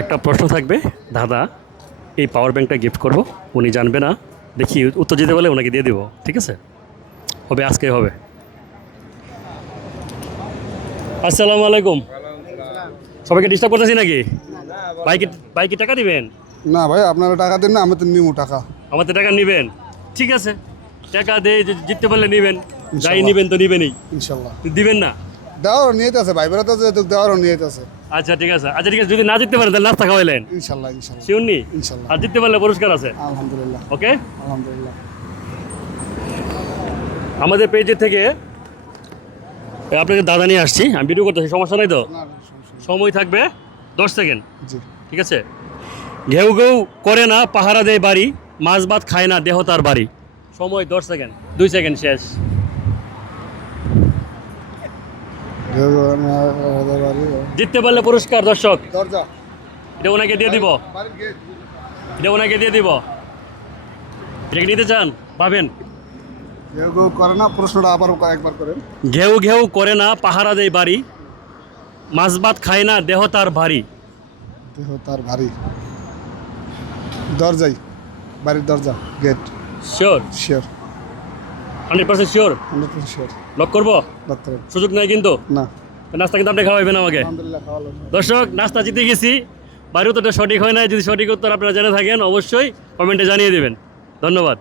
একটা প্রশ্ন থাকবে, দাদা এই পাওয়ার ব্যাংকটা গিফট করব, উনি জানবে না, দেখি উত্তর দিতে বলে ওনাকে দিয়ে দিব, ঠিক আছে? হবে, আজকে হবে। আসসালামু আলাইকুম। সবাইকে ডিস্টার্ব করতেছি নাকি? বাইকে বাইকে টাকা দিবেন? না ভাই, আপনারা টাকা দেন না, আমি তো নিমু টাকা। আমাদের টাকা নেবেন? ঠিক আছে, টাকা দিয়ে জিততে পারলে নেবেন, যাই ইনশাল্লাহ। নেবেন তো নেবেনই। ইনশাল্লাহ দিবেন না? দেওয়ারও নিয়ত আছে ভাই, বেড়াতে যেহেতু দেওয়ারও নিয়ত আছে। আচ্ছা ঠিক আছে, আচ্ছা ঠিক আছে, যদি না জিততে পারেন তাহলে নাস্তা খাওয়াইলেন, ইনশাল্লাহ ইনশাল্লাহ শিওর নি? ইনশাল্লাহ। আর জিততে পারলে পুরস্কার আছে। আলহামদুলিল্লাহ ওকে, আলহামদুলিল্লাহ। আমাদের পেজের থেকে আপনাকে দাদা নিয়ে আসছি, আমি ভিডিও করতেছি, সমস্যা নাই তো? না, সমস্যা নেই। সময় থাকবে 10 সেকেন্ড, জি। ঠিক আছে? ঘেউ ঘেউ করে না পাহারা দেয় বাড়ি, মাছ ভাত খায় না দেহ তার বাড়ি। সময় 10 সেকেন্ড, 2 সেকেন্ড শেষ। জিততে পারলে পুরস্কার দর্শক, দরজা, এটা ওনাকে দিয়ে দিব, বাড়ির গেট। এটা ওনাকে দিয়ে দিব। এটা কি নিতে চান? পাবেন। কেউ কেউ করে না, প্রশ্নটা আবার একবার করেন। ঘেউ ঘেউ করে না পাহারা দেয় বাড়ি, মাছ ভাত খায় না দেহ তার ভারী। দেহ তার ভারী। দরজাই, বাড়ির দরজা, gate. Sure? Sure, 100% sure? 100% sure. Lock করবো? লক করেন। সুযোগ নাই কিন্তু, না, নাস্তা কিন্তু আপনি খাওয়াবেন আমাকে। আলহামদুলিল্লাহ খাওয়ালো। দর্শক, নাস্তা জিতে গেছি, বাড়ির উত্তরটা সঠিক হয় নাই। যদি সঠিক উত্তর আপনারা জেনে থাকেন অবশ্যই কমেন্টে জানিয়ে দেবেন। ধন্যবাদ।